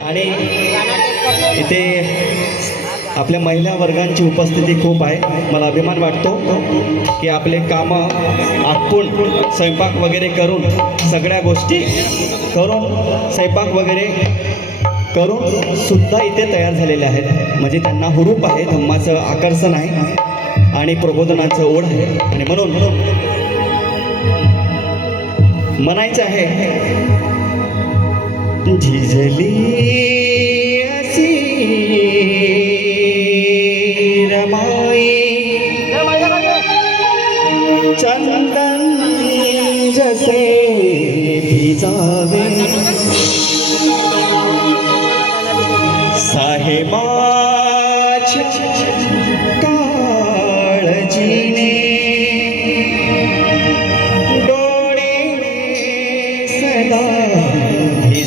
आणि इथे आपल्या महिला वर्गांची उपस्थिती खूप आहे. मला अभिमान वाटतो की आपले कामं आटपून स्वयंपाक वगैरे करून सगळ्या गोष्टी करून स्वयंपाक वगैरे करून सुद्धा इथे तयार झालेले आहेत. म्हणजे त्यांना हुरूप आहे धम्माचं आकर्षण आहे आणि प्रबोधनाचं ओढ आहे. आणि म्हणून म्हणून म्हणायचं आहे झिजली अशी रमाई चंदन जसे भिजावे साहेबाच्या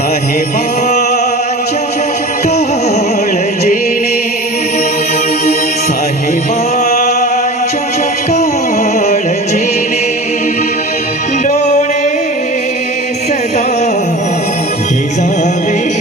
साहेबाच्या काळजीने साहेबाच्या काळजीने डोळे सदा घेजावे